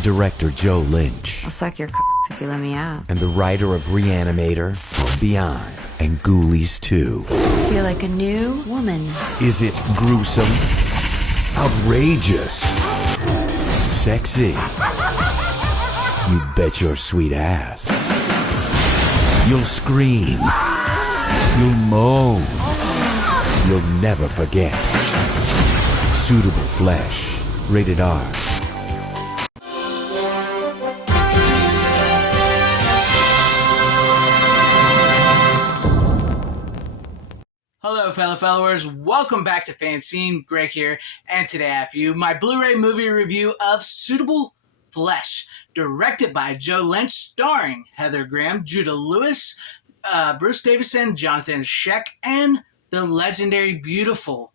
from director Joe Lynch. I'll suck your if you let me out. And the writer of Reanimator, From Beyond, and Ghoulies 2. I feel like a new woman. Is it gruesome? Outrageous? Sexy? You bet your sweet ass. You'll scream. You'll moan. You'll never forget. Suitable flesh. Rated R. Hello, fellow followers. Welcome back to FanZcene. Greg here, and today I have for you my Blu-ray movie review of Suitable Flesh, directed by Joe Lynch, starring Heather Graham, Judah Lewis, Bruce Davison, Jonathan Schaech, and the legendary, beautiful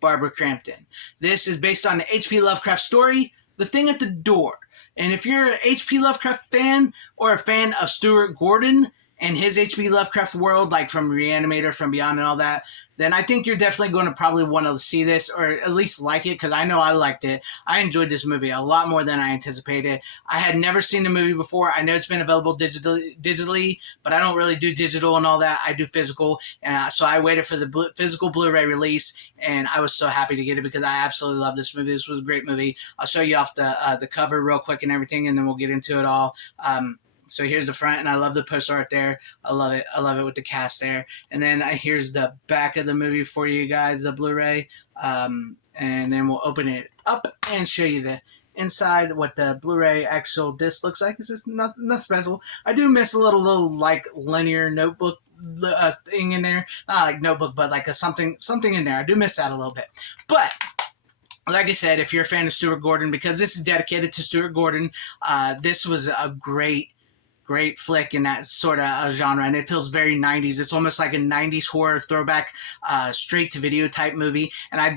Barbara Crampton. This is based on the H.P. Lovecraft story, The Thing at the Door. And if you're an H.P. Lovecraft fan or a fan of Stuart Gordon and his H.P. Lovecraft world, like from Reanimator, From Beyond, and all that, then I think you're definitely going to probably want to see this, or at least like it, because I know I liked it. I enjoyed this movie a lot more than I anticipated. I had never seen the movie before. I know it's been available digitally, but I don't really do digital and all that. I do physical, and so I waited for the physical Blu-ray release, and I was so happy to get it because I absolutely love this movie. This was a great movie. I'll show you off the cover real quick and everything, and then we'll get into it all. So here's the front, and I love the poster art there. I love it. I love it with the cast there. And then here's the back of the movie for you guys, the Blu-ray. And then we'll open it up and show you the inside, what the Blu-ray actual disc looks like. It's just not special. I do miss a little like linear notebook thing in there. Not like notebook, but like a something in there. I do miss that a little bit. But like I said, if you're a fan of Stuart Gordon, because this is dedicated to Stuart Gordon, this was a great flick in that sort of genre, and it feels very 90s. It's almost like a 90s horror throwback, straight-to-video type movie, and I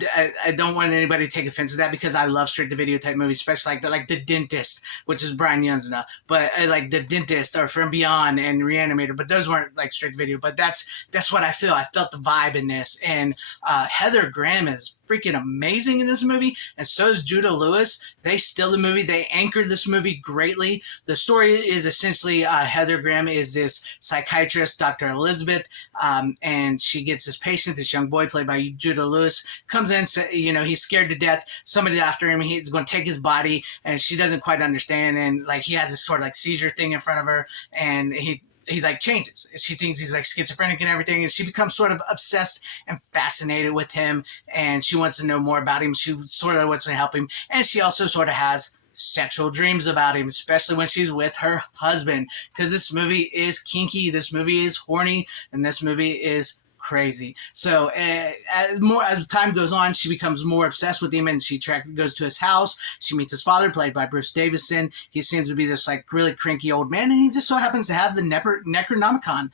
don't want anybody to take offense to that because I love straight-to-video type movies, especially like The Dentist, which is Brian Yuzna, but like The Dentist or From Beyond and Reanimator, but those weren't like straight-to-video, but that's what I feel. I felt the vibe in this, and Heather Graham is freaking amazing in this movie, and so is Judah Lewis. They steal the movie. They anchored this movie greatly. The story is essentially Heather Graham is this psychiatrist, Dr. Elizabeth, and she gets this patient, this young boy played by Judah Lewis, comes in, he's scared to death. Somebody after him, he's going to take his body, and she doesn't quite understand, and like he has this sort of like seizure thing in front of her, and he like changes. She thinks he's like schizophrenic and everything, and she becomes sort of obsessed and fascinated with him, and she wants to know more about him. She sort of wants to help him, and she also sort of has sexual dreams about him, especially when she's with her husband, because this movie is kinky, this movie is horny, and this movie is crazy. So as time goes on, she becomes more obsessed with him, and she goes to his house. She meets his father, played by Bruce Davison. He seems to be this like really cranky old man, and he just so happens to have the Necronomicon,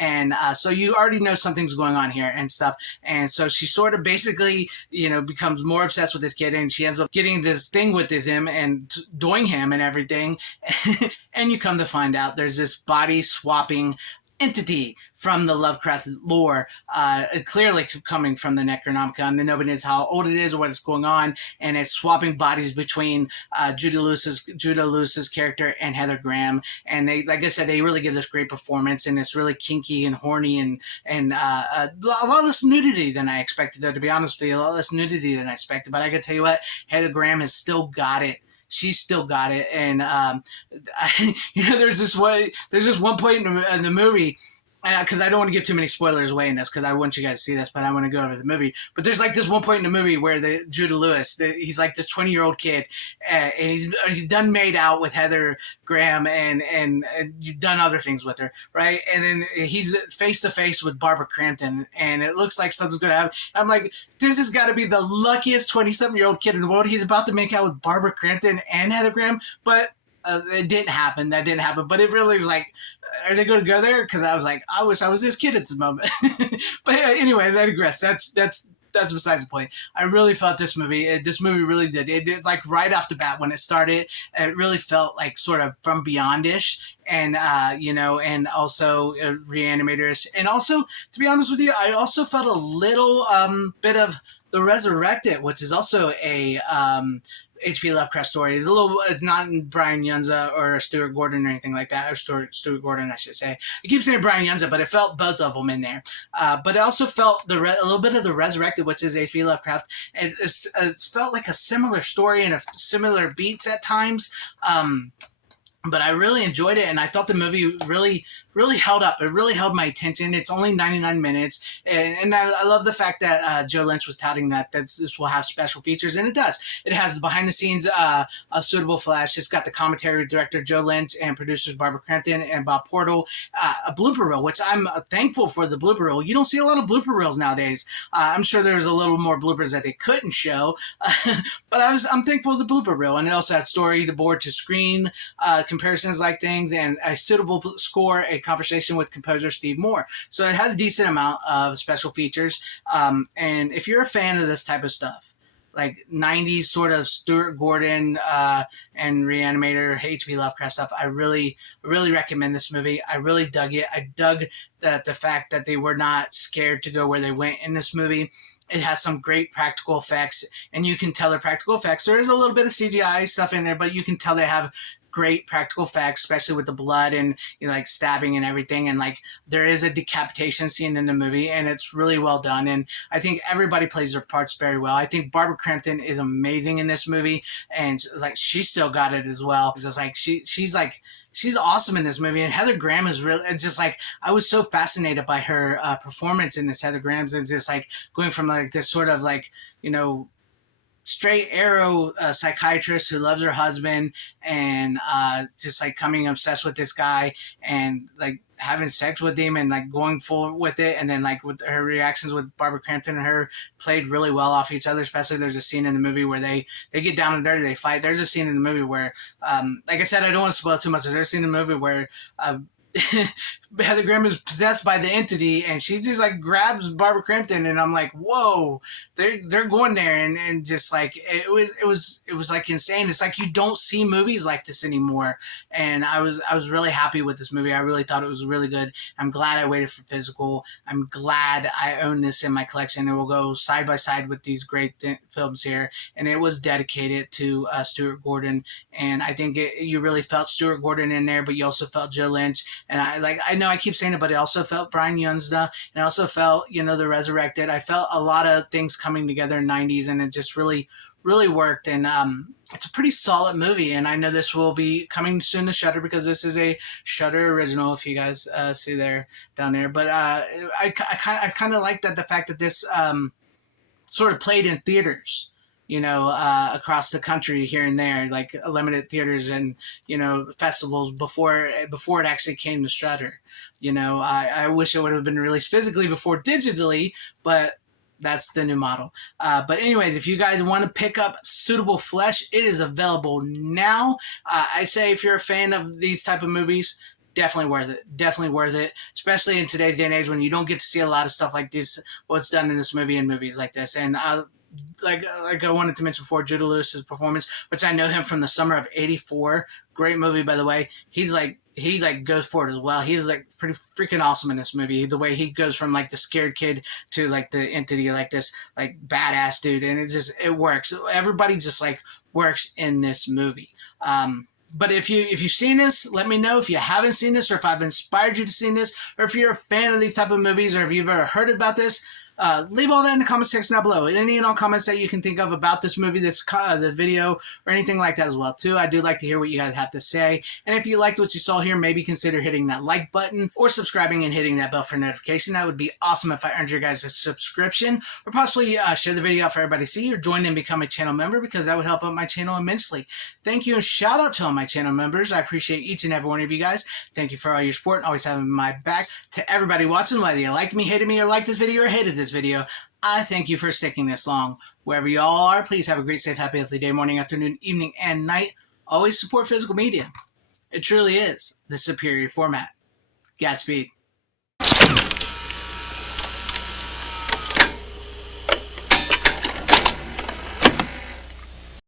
and so you already know something's going on here and stuff. And so she sort of basically becomes more obsessed with this kid, and she ends up getting this thing with him and doing him and everything. And you come to find out there's this body swapping entity from the Lovecraft lore, clearly coming from the Necronomicon, and nobody knows how old it is or what's going on, and it's swapping bodies between Judah Lewis's character and Heather Graham, and they, like I said, they really give this great performance, and it's really kinky and horny, and a lot less nudity than I expected, though, to be honest with you, a lot less nudity than I expected, but I gotta tell you what, Heather Graham has still got it. She's still got it, and there's this one point in the movie, because I don't want to give too many spoilers away in this, because I want you guys to see this, but I want to go over the movie. But there's like this one point in the movie where Judah Lewis, he's like this 20-year-old kid, and he's done made out with Heather Graham, and you've done other things with her, right? And then he's face to face with Barbara Crampton, and it looks like something's going to happen. I'm like, this has got to be the luckiest 27-year-old kid in the world. He's about to make out with Barbara Crampton and Heather Graham, but it didn't happen. That didn't happen. But it really was like, are they going to go there? Because I was like, I wish I was this kid at the moment. But anyways, I digress. That's besides the point. I really felt this movie. This movie really did. It did, like right off the bat when it started. It really felt like sort of From Beyond-ish, and and also Reanimator-ish. And also, to be honest with you, I also felt a little bit of The Resurrected, which is also a H.P. Lovecraft story. It's not Brian Yunza or Stuart Gordon or anything like that, or Stuart Gordon, I should say. I keep saying Brian Yunza, but it felt both of them in there. But it also felt a little bit of the Resurrected, which is H.P. Lovecraft. And it felt like a similar story and a similar beats at times. But I really enjoyed it, and I thought the movie really held up. It really held my attention. It's only 99 minutes, and I love the fact that Joe Lynch was touting that this will have special features, and it does. It has behind the scenes a suitable flash. It's got the commentary with director Joe Lynch and producers Barbara Crampton and Bob Portal. A blooper reel, which I'm thankful for the blooper reel. You don't see a lot of blooper reels nowadays. I'm sure there's a little more bloopers that they couldn't show, but I'm thankful for the blooper reel, and it also had storyboard to screen comparisons like things, and a suitable score, a conversation with composer Steve Moore. So it has a decent amount of special features. And if you're a fan of this type of stuff, like 90s sort of Stuart Gordon and Reanimator, H.P. Lovecraft stuff, I really recommend this movie. I really dug it. I dug the fact that they were not scared to go where they went in this movie. It has some great practical effects, and you can tell they're practical effects. There is a little bit of CGI stuff in there, but you can tell they have great practical effects, especially with the blood and like stabbing and everything. And like there is a decapitation scene in the movie, and it's really well done. And I think everybody plays their parts very well. I think Barbara Crampton is amazing in this movie, and like she still got it as well. It's just like she's awesome in this movie. And Heather Graham is really, it's just like, I was so fascinated by her performance in this. Heather Graham's, and just like going from like this sort of like, straight arrow psychiatrist who loves her husband, and just like coming obsessed with this guy, and like having sex with him, and like going forward with it. And then like with her reactions with Barbara Crampton and her played really well off each other. Especially there's a scene in the movie where they get down and dirty, they fight. There's a scene in the movie where like I said, I don't want to spoil too much. There's a scene in the movie where Heather Graham is possessed by the entity, and she just like grabs Barbara Crampton, and I'm like, whoa, they're going there, and just like it was like insane. It's like you don't see movies like this anymore, and I was really happy with this movie. I really thought it was really good. I'm glad I waited for physical. I'm glad I own this in my collection. It will go side by side with these great films here, and it was dedicated to Stuart Gordon, and I think you really felt Stuart Gordon in there, but you also felt Joe Lynch. And I know I keep saying it, but I also felt Brian Yunza, and I also felt, the Resurrected. I felt a lot of things coming together in the 90s, and it just really worked. And it's a pretty solid movie, and I know this will be coming soon to Shudder, because this is a Shudder original, if you guys see there down there. But I kind of like the fact that this sort of played in theaters, across the country here and there, like limited theaters and, festivals before it actually came to Shudder. I wish it would have been released physically before digitally, but that's the new model. But anyways, if you guys want to pick up Suitable Flesh, it is available now. I say if you're a fan of these type of movies, definitely worth it, especially in today's day and age when you don't get to see a lot of stuff like this, what's done in this movie and movies like this. And like I wanted to mention before, Judah Lewis's performance, which I know him from the summer of '84. Great movie, by the way. He goes for it as well. He's like pretty freaking awesome in this movie. The way he goes from like the scared kid to like the entity, like this like badass dude, and it works. Everybody just like works in this movie. But if you've seen this, let me know. If you haven't seen this, or if I've inspired you to see this, or if you're a fan of these type of movies, or if you've ever heard about this, leave all that in the comment section down below. Any and all comments that you can think of about this movie, this video, or anything like that as well too. I do like to hear what you guys have to say. And if you liked what you saw here, maybe consider hitting that like button or subscribing and hitting that bell for notification. That would be awesome if I earned your guys a subscription, or possibly share the video out for everybody to see, or join and become a channel member, because that would help out my channel immensely. Thank you, and shout out to all my channel members. I appreciate each and every one of you guys. Thank you for all your support and always having my back. To everybody watching, whether you liked me, hated me, or liked this video, or hated this video, I thank you for sticking this long. Wherever you all are, please have a great, safe, happy, healthy day, morning, afternoon, evening, and night. Always support physical media. It truly is the superior format. Godspeed.